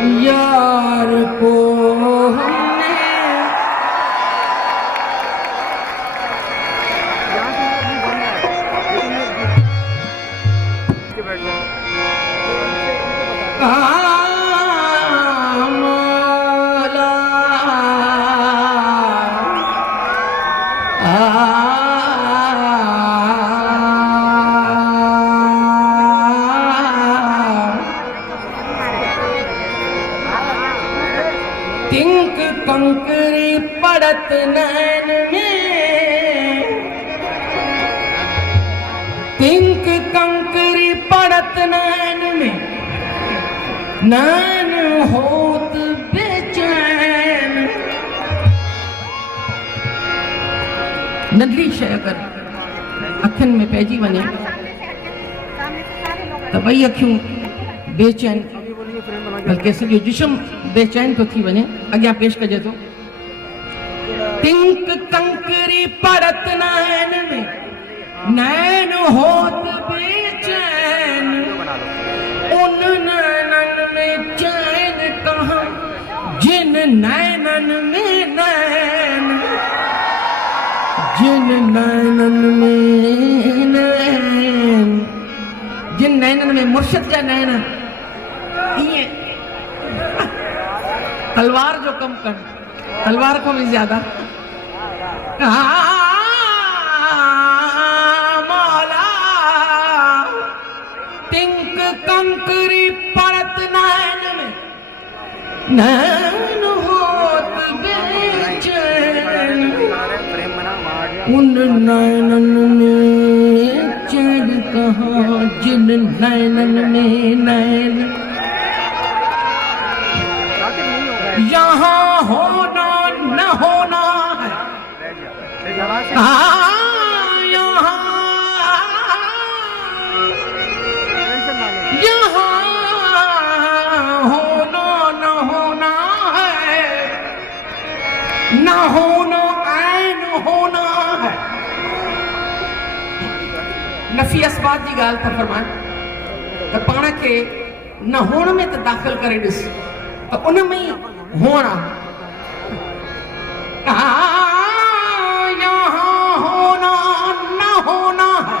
यार को हमने तिंक कंकरी पड़त नैन में, तिंक कंकरी पड़त नैन में, नैन होत बेचैन। नंढड़ी शइ अगरि अखियुनि में पइजी वञे त ॿई अखियूं बेचैन, बल्कि सॼो जिस्म बेचैन तो थी वञे। अॻियां पेश कजे थो। तिंक कंकरी पड़त नैन में, नैन होत बेचैन। उन नैनन में चैन कहाँ, जिन नैनन में नैन, जिन नैनन में नैन, जिन नैनन में मुर्शिद जा नैन ईअं तलवार जो कम कर, तलवार को भी ज्यादा। मौला तिंक कंकरी पड़त नैन में, नैन होत बेचैन। उन नैनन में चैन कहाँ, जिन नैनन में नैन। यहाँ होना न होना है, यहाँ होना न होना है, न होना ऐन होना है। नफी असबात जी ॻाल्हि था फरमाइनि त पाण खे न हुअण में त दाख़िल करे ॾिस त उन में ई होना। यहाँ होना न होना है,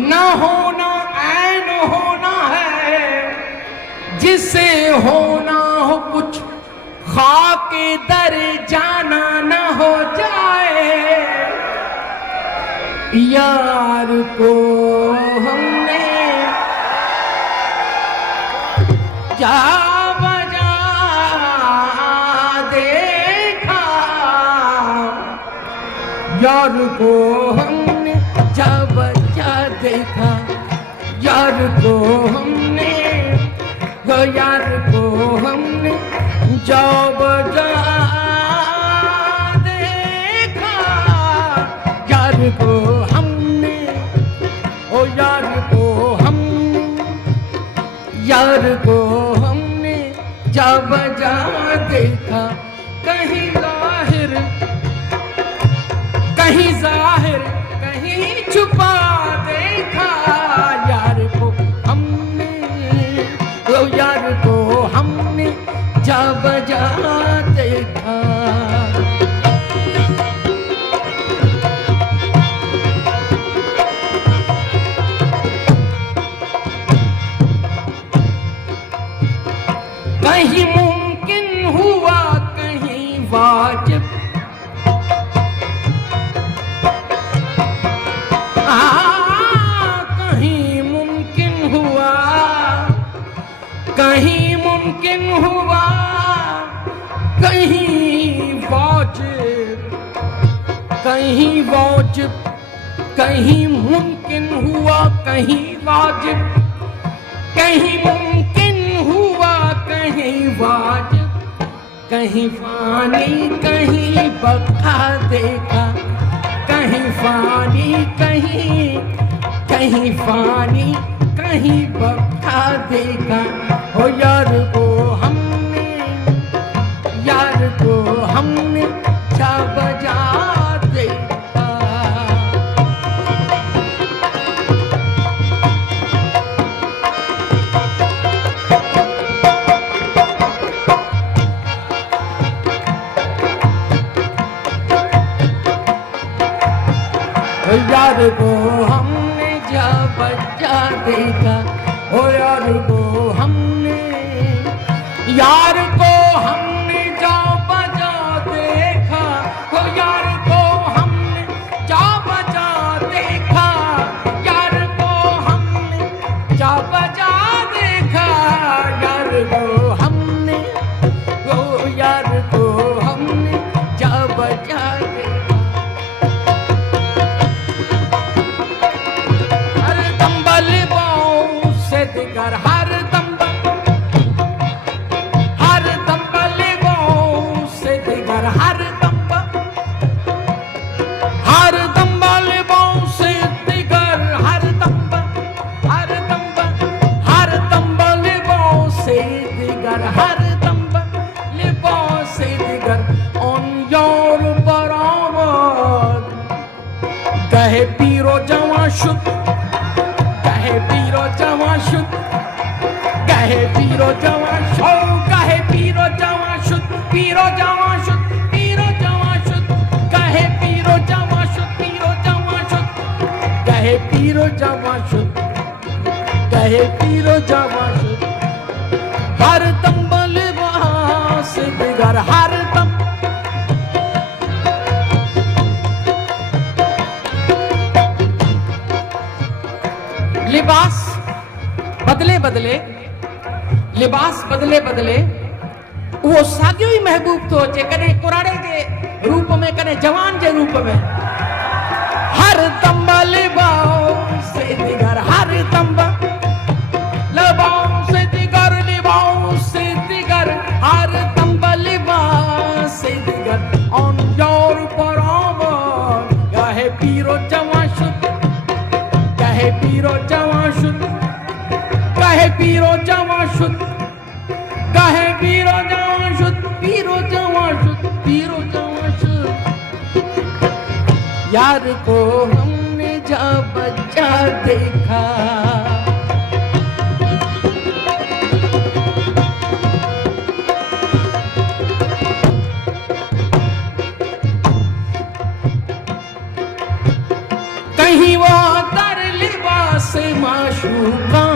न होना ऐन होना है। जिसे होना हो कुछ खाके दर जाना न हो जाए। यार को हमने जा यार को हमने जा बजा देखा, यार को हमने, यार को हमने जा बजा देखा। यार को हमने, ओ यार को हम, यार को हमने जा बजा देखा। कहीं जाहिर, कहीं जाहिर, कहीं छुपा देखा। यार को हमने, ओ यार को हमने जा बजा देखा। कहीं मुमकिन हुआ, कहीं वाजिब, कहीं मुमकिन हुआ, कहीं वाजिब, कहीं वाजिब, कहीं मुमकिन हुआ, कहीं वाजिब, कहीं मुमकिन हुआ, कहीं वाजिब, कहीं फानी, कहीं बका देखा। कहीं फानी, कहीं फानी, कहीं बका देखा। ओ यार को हमने, यार को हमने जा बजा देखा। यार को हमने जा बजा देखा, हो यार को हमने जा बजा देखा, यार को हमने जा बजा देखा, यार को हमने, हो यार को हमने जा बजा देखा। हर दम बलवाओं से दिगर, हर दम हर दम बलवाओं से दिगर, हर दम बलवाओं से दिगर, हर दम बलवाओं से दिगर, on your बराबर कहे पीरो जवां शुद्ध, कहे पीरो जवां शुद्ध, कहे पीरो जवां शुद्ध, कहे पीरो जवां शुद्ध, पीरो जवां शुद्ध, पीरो जवां शुद्ध, कहे पीरो जवां शुद्ध, पीरो जवां शुद्ध, कहे पीरो जवां शुद्ध, कहे पीरो जवां शुद्ध। हर दम बलवां से दिगर, हर दम लिबास बदले बदले, लिबास बदले बदले, वो साॻियो ई महबूब थो अचे, कॾहिं कुराड़े जे रूप में, कॾहिं जवान जे रूप में। हर दम बलवाओं से दिगर, हर दम बलवाओं से दिगर, लिबाओं से दिगर, हर दम बलवाओं से दिगर, on your बराबर कहे पीरो जवां शुद्ध, कहे पीरो जवां शुद्ध, कहे पीरो जवां शुद्ध, कहे पीरो जवां शुद्ध, पीरो जवां शुद्ध, पीरो जवां शुद्ध। यार को हमने जा बजा देखा, कहीं वो दर लिबास माशूका,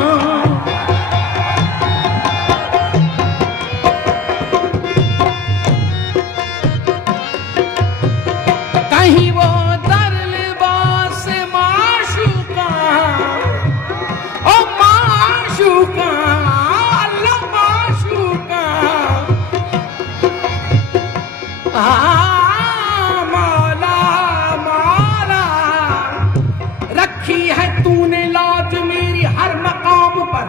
कहीं वो दर लिबास माशूका, ओ माशूका, अल्लाह माशूका, मौला मौला, रखी है तूने लाज मेरी हर मकाम पर,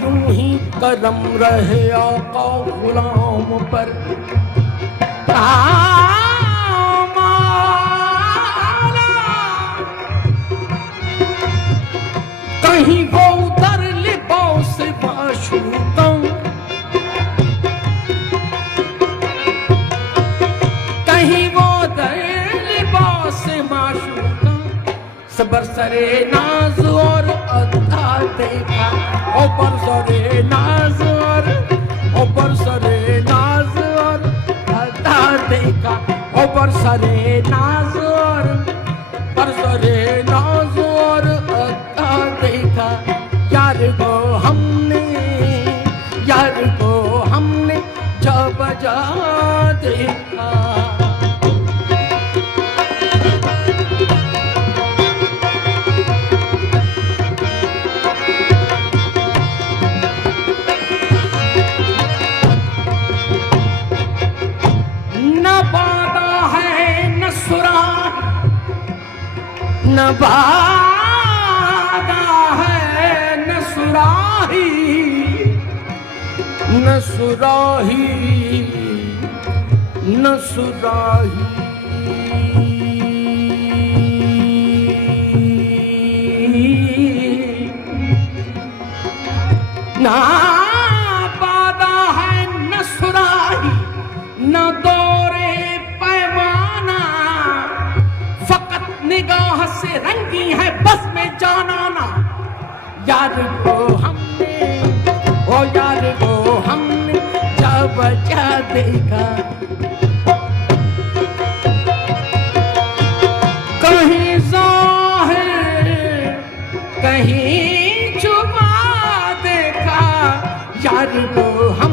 यूं ही करम रहे आका गुलाम पर। कहीं वो उधर लिबास माशूका, कहीं वो उधर लिबास माशूका, सबर सरे नाज और अदा देखा, ऊपर सरे नाज और, ऊपर सरे नाज और अदा देखा, ऊपर सरे नाज और, पर सरे नाज और अदा देखा। यार को हमने, यार को हमने जा बजा देखा। न बादा है न सुराही, न सुराही, न सुराही, ना बादा है न सुराही, न दौरे पैमाना, फकत निगाह से रंगी है बस में जानाना। यार को हमने, ओ यार को हमने जा बजा देखा, कहीं ज़ाहिर कहीं छुपा देखा। यार को हम